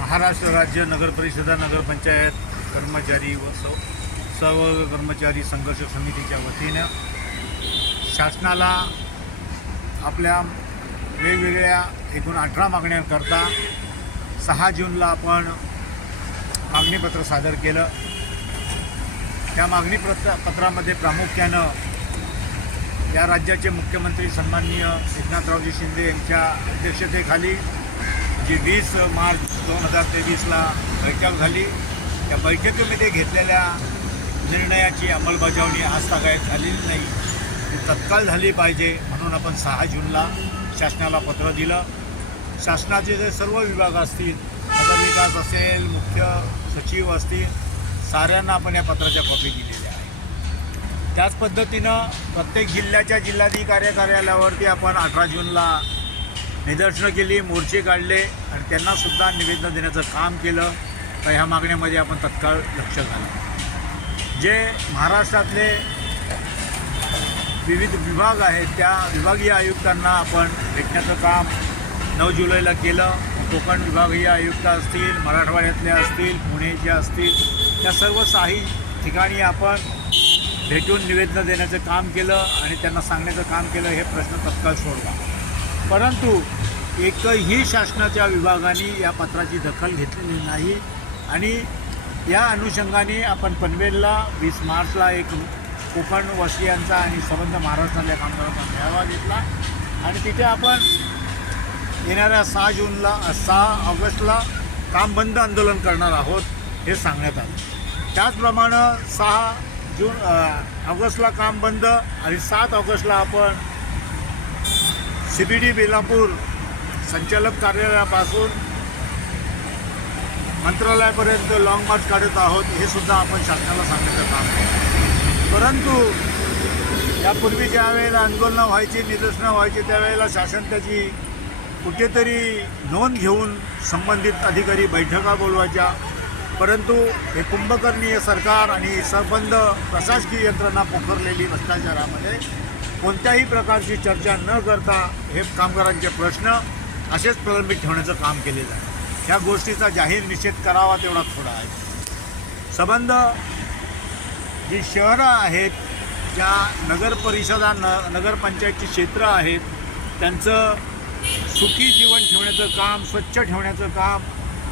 महाराष्ट्र राज्य नगर परिषदा नगरपंचायत कर्मचारी व सर्व कर्मचारी संघर्ष समितीच्या वतीनं शासनाला आपल्या वेगवेगळ्या एकूण 18 मागण्यांकरता 6 जूनला आपण मागणीपत्र सादर केलं। त्या मागणीपत्रामध्ये प्रामुख्यानं या राज्याचे मुख्यमंत्री सन्माननीय एकनाथरावजी शिंदे यांच्या अध्यक्षतेखाली जी 20 मार्च 2023ला बैठक झाली, त्या बैठकीमध्ये घेतलेल्या निर्णयाची अंमलबजावणी आजतागायत झालेली नाही, ती तत्काळ झाली पाहिजे म्हणून आपण 6 जूनला शासनाला पत्र दिलं। शासनाचे जे सर्व विभाग असतील, नगरविकास असेल, मुख्य सचिव असतील, साऱ्यांना आपण या पत्राच्या कॉपी दिलेल्या आहे। त्याच पद्धतीनं प्रत्येक जिल्ह्याच्या जिल्हाधिकारी कार्यालयावरती आपण 18 जूनला निदर्शनं केली, मोर्चे काढले आणि त्यांनासुद्धा निवेदन देण्याचं काम केलं तर ह्या मागण्यामध्ये आपण तत्काळ लक्ष घालू। जे महाराष्ट्रातले विविध विभाग आहेत त्या विभागीय आयुक्तांना आपण भेटण्याचं काम 9 जुलैला केलं। कोकण विभागीय आयुक्त असतील, मराठवाड्यातले असतील, पुणेचे असतील, या सर्व 6 ठिकाणी आपण भेटून निवेदन देण्याचं काम केलं आणि त्यांना सांगण्याचं काम केलं हे प्रश्न तत्काळ सोडवा। परंतु एकही शासनाच्या विभागाने या पत्राची दखल घेतलेली नाही आणि या अनुषंगाने आपण पनवेलला 20 मार्चला एक कोकणवासियांचा आणि संबंध महाराष्ट्रातल्या कामगारांचा मेळावा घेतला आणि तिथे आपण येणाऱ्या 6 ऑगस्टला काम बंद आंदोलन करणार आहोत हे सांगण्यात आलं। त्याचप्रमाणे 6 ऑगस्टला काम बंद आणि 7 ऑगस्टला आपण CBD बेलापूर संचालक कार्यालयापासून मंत्रालयापर्यंत लॉंग मार्च काढत आहोत हे सुद्धा आपण शासनाला सांगण्याचं काम केलं। परंतु यापूर्वी ज्या वेळेला आंदोलनं व्हायची, निदर्शनं व्हायची, त्यावेळेला शासन त्याची कुठेतरी नोंद घेऊन संबंधित अधिकारी बैठका बोलवायच्या, परंतु हे कुंभकर्णीय सरकार आणि संबंध प्रशासकीय यंत्रणा पोखरलेली भ्रष्टाचारामध्ये कोणत्याही प्रकारची चर्चा न करता हे कामगारांचे प्रश्न असेच प्रलंबित ठेवण्याचं काम केलेलं आहे। ह्या गोष्टीचा जाहीर निषेध करावा तेवढा थोडा आहे। संबंध जी शहरं आहेत, ज्या नगरपरिषदा नगरपंचायतची क्षेत्र आहेत, त्यांचं सुखी जीवन ठेवण्याचं काम, स्वच्छ ठेवण्याचं काम,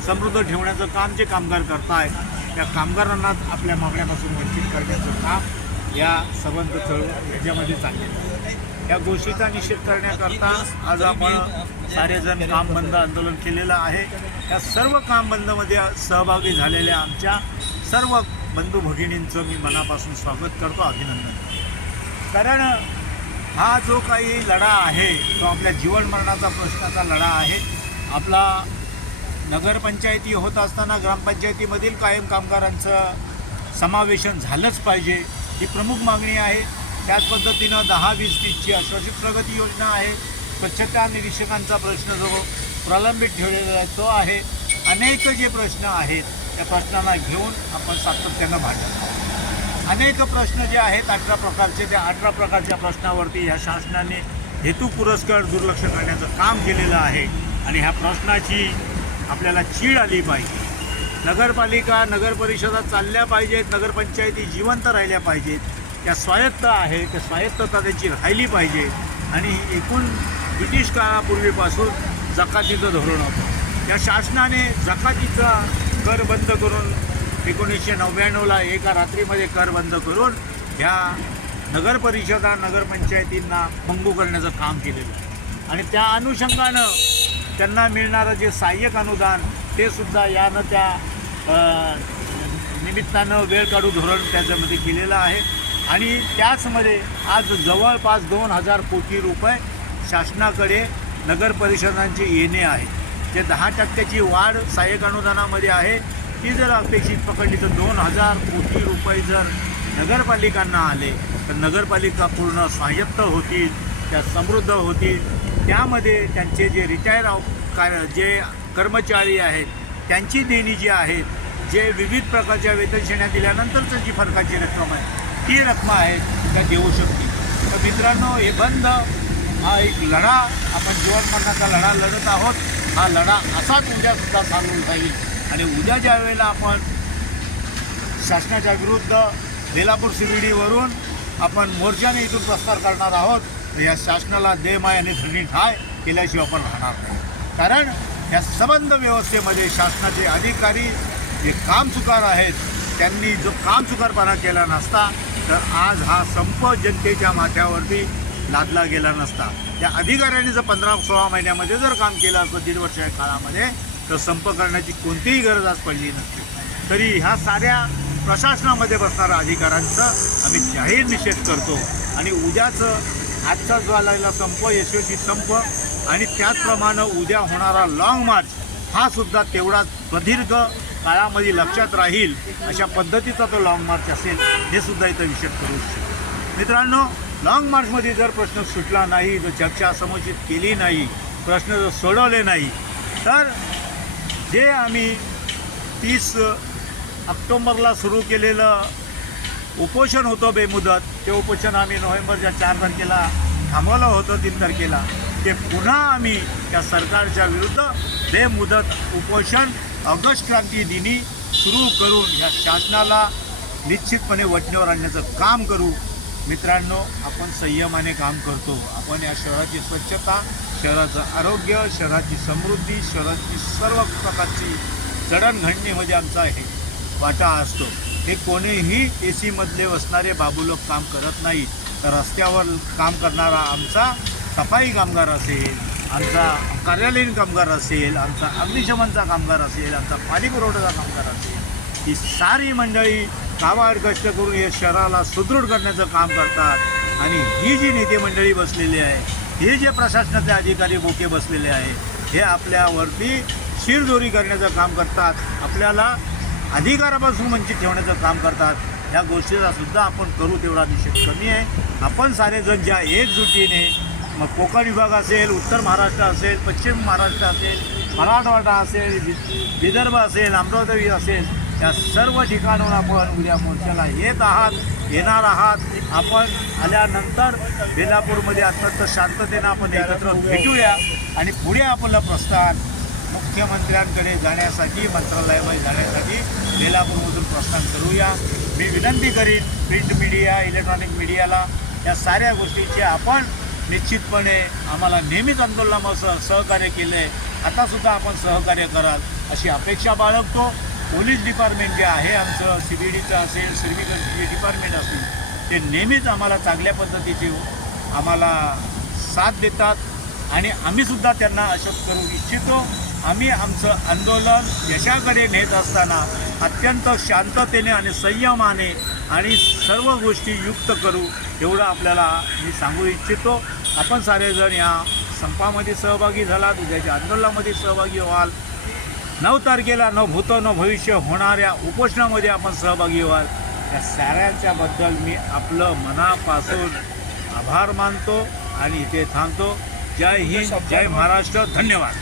समृद्ध ठेवण्याचं काम जे कामगार करतायत, त्या कामगारांनाच आपल्या मागण्यापासून वंचित करण्याचं काम या संबंध चळवळ याच्यामध्ये चाललेलं आहे। या गोष्टीचा निषेध करण्याकरता आज आपण सारेजण काम बंद आंदोलन केलेलं आहे। या सर्व काम बंदमध्ये सहभागी झालेल्या आमच्या सर्व बंधू भगिनींचं मी मनापासून स्वागत करतो, अभिनंदन करतो। कारण हा जो काही लढा आहे तो आपल्या जीवन मरणाचा प्रश्नाचा लढा आहे। आपला नगरपंचायती होत असताना ग्रामपंचायतीमधील कायम कामगारांचं समावेशन झालंच पाहिजे, ही प्रमुख मागणी आहे। त्याच पद्धतीनं 10-20-30ची अश्वासित प्रगती योजना आहे। स्वच्छता निरीक्षकांचा प्रश्न जो प्रलंबित ठेवलेला आहे तो आहे। अनेक जे प्रश्न आहेत त्या प्रश्नांना घेऊन आपण सातत्यानं भांडत आहोत। अनेक प्रश्न जे आहेत 18 प्रकारचे, त्या 18 प्रकारच्या प्रश्नावरती ह्या शासनाने हेतुपुरस्सर दुर्लक्ष करण्याचं काम केलेलं आहे आणि ह्या प्रश्नाची आपल्याला चीड आली पाहिजे। नगरपालिका, नगरपरिषदा चालल्या पाहिजेत, नगरपंचायती जिवंत राहिल्या पाहिजेत, त्या स्वायत्त आहे, त्या स्वायत्तता त्यांची राहिली पाहिजे आणि एकूण ब्रिटिश काळापूर्वीपासून जकातीचं धोरण होतं। या शासनाने जकातीचा कर बंद करून 1999ला एका रात्रीमध्ये कर बंद करून ह्या नगरपरिषदा नगरपंचायतींना पंगू करण्याचं काम केलेलं आहे आणि त्या अनुषंगानं त्यांना मिळणारं जे सहाय्यक अनुदान ते सुद्धा यानं त्या निमित्तानं वेळ काढू धोरण त्याच्यामध्ये केलेलं आहे आणि त्याचमध्ये आज जवळपास 2000 कोटी रुपये शासनाकडे नगरपरिषदांचे येणे आहे। जे 10% वाढ सहाय्यक अनुदानामध्ये आहे ती जर अपेक्षित पकडली तर 2000 कोटी रुपये जर नगरपालिकांना आले तर नगरपालिका पूर्ण स्वायत्त होतील, त्या समृद्ध होतील। त्यामध्ये त्यांचे जे जे कर्मचारी आहेत त्यांची देणी जी आहेत, जे विविध प्रकारच्या वेतन श्रेण्या दिल्यानंतरचं जी फरकाची रक्कम आहे ती रक्कम आहे त्या देऊ शकतील। तर मित्रांनो, हे बंद हा एक लढा, आपण जीवन मरणाचा लढा लढत आहोत। हा लढा असाच उद्यासुद्धा चालू राहील. आणि उद्या ज्या वेळेला आपण शासनाच्या विरुद्ध बेलापूर CBDवरून आपण मोर्चाने इथून प्रस्तार करणार आहोत, तर या शासनाला देमाय आणि धरणी ठाय केल्याशिवाय आपण राहणार नाही. कारण या संबंध व्यवस्थेमध्ये शासनाचे अधिकारी जे कामचुकार आहेत, त्यांनी जो कामचुकारपणा केला नसता तर आज हा संप जनतेच्या माथ्यावरती लादला गेला नसता. त्या अधिकाऱ्यांनी जर 15-16 महिन्यामध्ये जर काम केलं असतं 1.5 वर्षाच्या काळामध्ये, तर संप करण्याची कोणतीही गरज आज पडली नसती. तरी ह्या साऱ्या प्रशासनामध्ये बसणाऱ्या अधिकाऱ्यांचा आम्ही जाहीर निषेध करतो. आणि उद्याचं आजचा झालेला संप यशस्वी संप आणि त्याचप्रमाणे उद्या होणारा लाँग मार्च हा सुद्धा तेवढाच प्रदीर्घ काळामध्ये लक्षात राहील अशा पद्धतीचा तो लाँग मार्च असेल, हे सुद्धा इथं निषेध करू इच्छितो. मित्रांनो, लाँग मार्चमध्ये जर प्रश्न सुटला नाही, जर चर्चा समोचित केली नाही, प्रश्न जर सोडवले नाही, तर जे आम्ही 30 ऑक्टोबरला सुरू केलेलं उपोषण होतं बेमुदत, ते उपोषण आम्ही नोव्हेंबरच्या 4 तारखेला थांबवलं होतं 3 तारखेला. ते पुन्हा आम्ही त्या सरकारच्या विरुद्ध बेमुदत उपोषण ऑगस्ट क्रांती दिनी सुरू करून ह्या शासनाला निश्चितपणे वटणीवर आणण्याचं काम करू. मित्रांनो, आपण संयमाने काम करतो. आपण या शहराची स्वच्छता, शहराचं आरोग्य, शहराची समृद्धी, शहराची सर्व प्रकारची जडणघडणीमध्ये आमचा हे वाटा असतो. हे कोणीही AC मधले बसणारे बाबू लोक काम करत नाही. तर रस्त्यावर काम करणारा आमचा सफाई कामगार असेल, आमचा कार्यालयीन कामगार असेल, आमचा अग्निशमनचा कामगार असेल, आमचा पाणी पुरवठ्याचा कामगार असेल, ही सारी मंडळी काबाड कष्ट करून हे शहराला सुदृढ करण्याचं काम करतात. आणि ही जी नेते मंडळी बसलेली आहे, हे जे प्रशासनाचे अधिकारी बोके बसलेले आहे, हे आपल्यावरती शिरजोरी करण्याचं काम करतात, आपल्याला अधिकारापासून वंचित ठेवण्याचं काम करतात. ह्या गोष्टीचा सुद्धा आपण करू तेवढा निषेध कमी आहे. आपण सारेजण ज्या एकजुटीने, मग कोकण विभाग असेल, उत्तर महाराष्ट्र असेल, पश्चिम महाराष्ट्र असेल, मराठवाडा असेल, विदर्भ असेल, अमरावती असेल, या सर्व ठिकाणून आपण उद्या मोर्चाला येणार आहात. आपण आल्यानंतर बेलापूरमध्ये अत्यंत शांततेनं आपण एकत्र भेटूया आणि पुढे आपलं प्रस्थान मुख्यमंत्र्यांकडे जाण्यासाठी, मंत्रालयामध्ये जाण्यासाठी बेलापूरमधून प्रस्थान करूया. मी विनंती करीन प्रिंट मीडिया, इलेक्ट्रॉनिक मीडियाला या साऱ्या गोष्टीचे आपण निश्चितपणे आम्हाला नेहमीच आंदोलनामध्ये सहकार्य केलं आहे, आतासुद्धा आपण सहकार्य कराल अशी अपेक्षा बाळगतो. पोलीस डिपार्टमेंट जे आहे आमचं, CBDचं असेल, सर्व्हिलन्स डिपार्टमेंट असेल, ते नेहमीच आम्हाला चांगल्या पद्धतीचे आम्हाला साथ देतात आणि आम्हीसुद्धा त्यांना अशक्त करू इच्छितो. आम्ही आमचं आंदोलन यशाकडे नेत असताना अत्यंत शांततेने आणि संयमाने आणि सर्व गोष्टी युक्त करू, एवढं आपल्याला मी सांगू इच्छितो. आपण सारेजण या संपामध्ये सहभागी झालात, उद्याच्या आंदोलनामध्ये सहभागी व्हाल. 9 तारखेला न भूत न भविष्य होणाऱ्या उपोषणामध्ये आपण सहभागी व्हाल. या साऱ्यांच्याबद्दल मी आपलं मनापासून आभार मानतो आणि इथे थांबतो. जय हिंद, जय महाराष्ट्र. धन्यवाद.